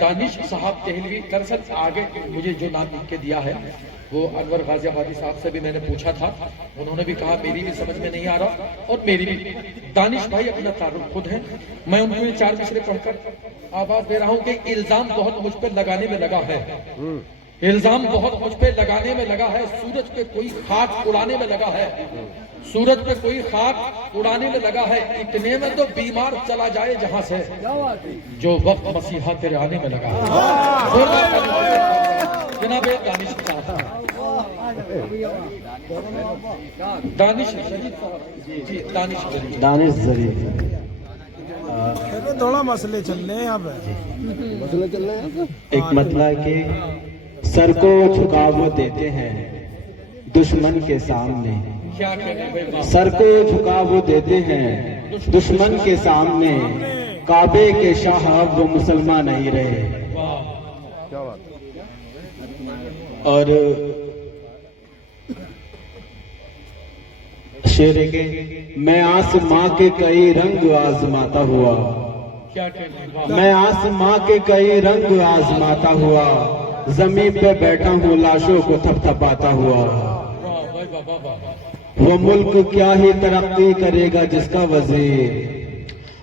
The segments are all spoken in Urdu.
دانش صاحب دہلوی، دراصل آگے مجھے جو نام لکھ کے دیا ہے وہ انور غازی آبادی صاحب سے بھی میں نے پوچھا تھا، انہوں نے بھی کہا میری بھی سمجھ میں نہیں آ رہا اور میری بھی۔ دانش بھائی اپنا تعارف خود ہے، میں ان کو یہ 4 مصرے پڑھ کر آواز دے رہا ہوں کہ الزام بہت مجھ پہ لگانے میں لگا ہے، الزام بہت مجھ پہ لگانے میں لگا ہے، سورج پہ کوئی خاک اڑانے میں لگا ہے، سورج پہ کوئی خاک اڑانے میں لگا ہے، اتنے میں تو بیمار چلا جائے جہاں سے، جو وقت مسیحا تیرے آنے میں لگا ہے۔ جناب دانش صاحب، دانش ظریف تھوڑا مسئلے چل رہے ہیں یہاں پہ، ایک مسئلہ ہے کہ سر کو جھکا وہ دیتے ہیں دشمن کے سامنے، سر کو جھکا وہ دیتے ہیں دشمن کے سامنے، کعبے کے شاہ اب وہ مسلمان نہیں رہے۔ اور شعر ہے کہ میں آسماں کے کئی رنگ آزماتا ہوا، میں آسماں کے کئی رنگ آزماتا ہوا، زمین پہ بیٹھا ہوں لاشوں کو تھپ تھپاتا ہوا۔ وہ ملک کیا ہی ترقی کرے گا جس کا وزیر،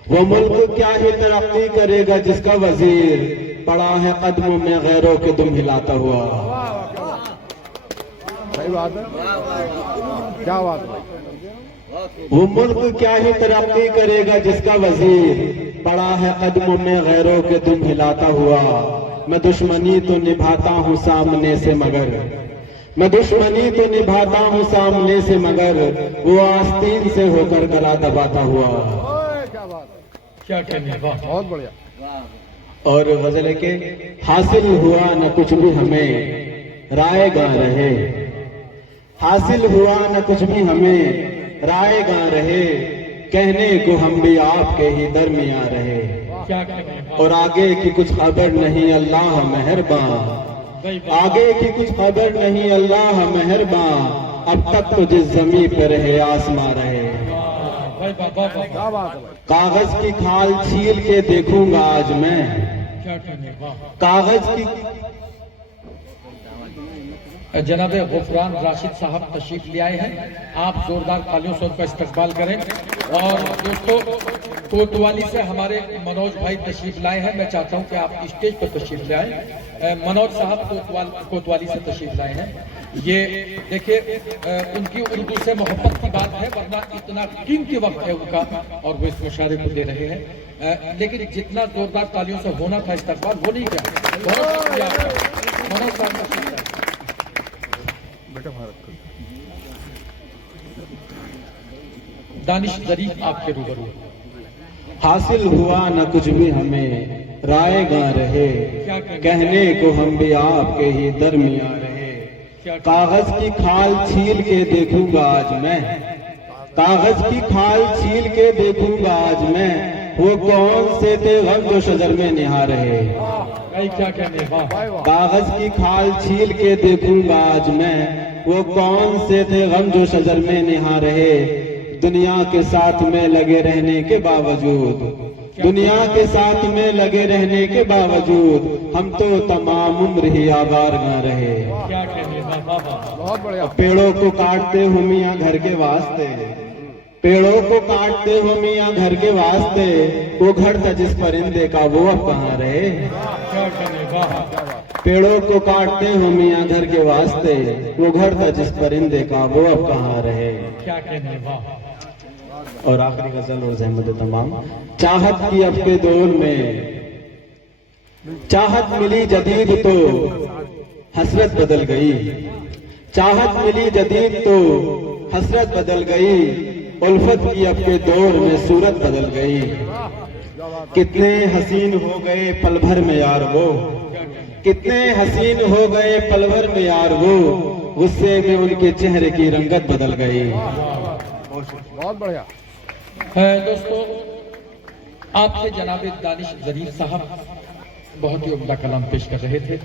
وہ ملک کیا ہی ترقی کرے گا جس کا وزیر پڑا ہے قدموں میں غیروں کے دم ہلاتا ہوا۔ صحیح بات ہے، کیا بات ہے۔ وہ ملک کیا ہی ترقی کرے گا جس کا وزیر پڑا ہے قدموں میں غیروں کے دم ہلاتا ہوا۔ میں دشمنی تو نبھاتا ہوں سامنے سے مگر، میں دشمنی تو نبھاتا ہوں سامنے سے مگر وہ آستین سے ہو کر گلا دباتا ہوا۔ کیا کہنے، بہت بڑھیا۔ اور غزل ہے کہ حاصل ہوا نہ کچھ بھی ہمیں رائے گاں رہے، حاصل ہوا نہ کچھ بھی ہمیں رائے گاں رہے، کہنے کو ہم بھی آپ کے ہی درمیاں رہے۔ اور آگے کی کچھ خبر نہیں اللہ مہرباں، آگے کی کچھ خبر نہیں اللہ مہرباں، اب تک تو جس زمین پہ رہے آسماں رہے۔ کاغذ کی کھال چھیل کے دیکھوں گا آج میں، کاغذ کی۔ جناب غفران راشد صاحب تشریف لے آئے ہیں، آپ زوردار تالیوں سے ان کا استقبال کریں۔ اور دوستو کوتوالی سے ہمارے منوج بھائی تشریف لائے ہیں، میں چاہتا ہوں کہ آپ اسٹیج پر تشریف لے آئیں۔ منوج صاحب کوتوالی سے تشریف لائے ہیں، یہ دیکھیں ان کی اردو سے محبت کی بات ہے، ورنہ اتنا قیمتی وقت ہے ان کا اور وہ اس مشاعرے کو دے رہے ہیں، لیکن جتنا زوردار تالیوں سے ہونا تھا استقبال وہ نہیں کیا۔ بہت شکریہ آپ کا منوج صاحب تشریف لائے۔ دانش ظریف آپ کے روبرو۔ حاصل ہوا نہ کچھ بھی ہمیں رائے گاں رہے، کہنے کو ہم بھی آپ کے ہی درمیاں رہے۔ کاغذ کی کھال چھیل کے دیکھوں گا آج میں، کاغذ کی کھال چھیل کے دیکھوں گا آج میں، وہ کون سے تھے غم جو شجر میں نہا رہے۔ کاغذ کی کھال چھیل کے دیکھوں گا آج میں، وہ کون سے تھے غم جو شجر میں نہا رہے۔ دنیا کے ساتھ میں لگے رہنے کے باوجود، دنیا کے ساتھ میں لگے رہنے کے باوجود ہم تو تمام عمر ہی آوار نہ رہے۔ پیڑوں کو کاٹتے ہو میاں گھر کے واسطے، پیڑوں کو کاٹتے ہو میاں گھر کے واسطے، وہ گھر تھا جس پرندے کا وہ اب کہاں رہے۔ پیڑوں کو کاٹتے ہو میاں گھر کے واسطے، وہ گھر تھا جس پرندے کا وہ اب کہاں رہے۔ اور آخری غزل اور زحمت تمام۔ چاہت کی اب کے دور میں چاہت ملی جدید تو حسرت بدل گئی، چاہت ملی جدید تو حسرت بدل گئی، الفت کی اب کے دور میں صورت بدل گئی۔ کتنے حسین ہو گئے پل بھر میں یار وہ، کتنے حسین ہو گئے پل بھر میں یار وہ، غصے میں ان کے چہرے کی رنگت بدل گئی۔ بہت بڑھیا۔ دوستو آپ سے جناب دانش ظریف صاحب بہت ہی عمدہ کلام پیش کر رہے تھے۔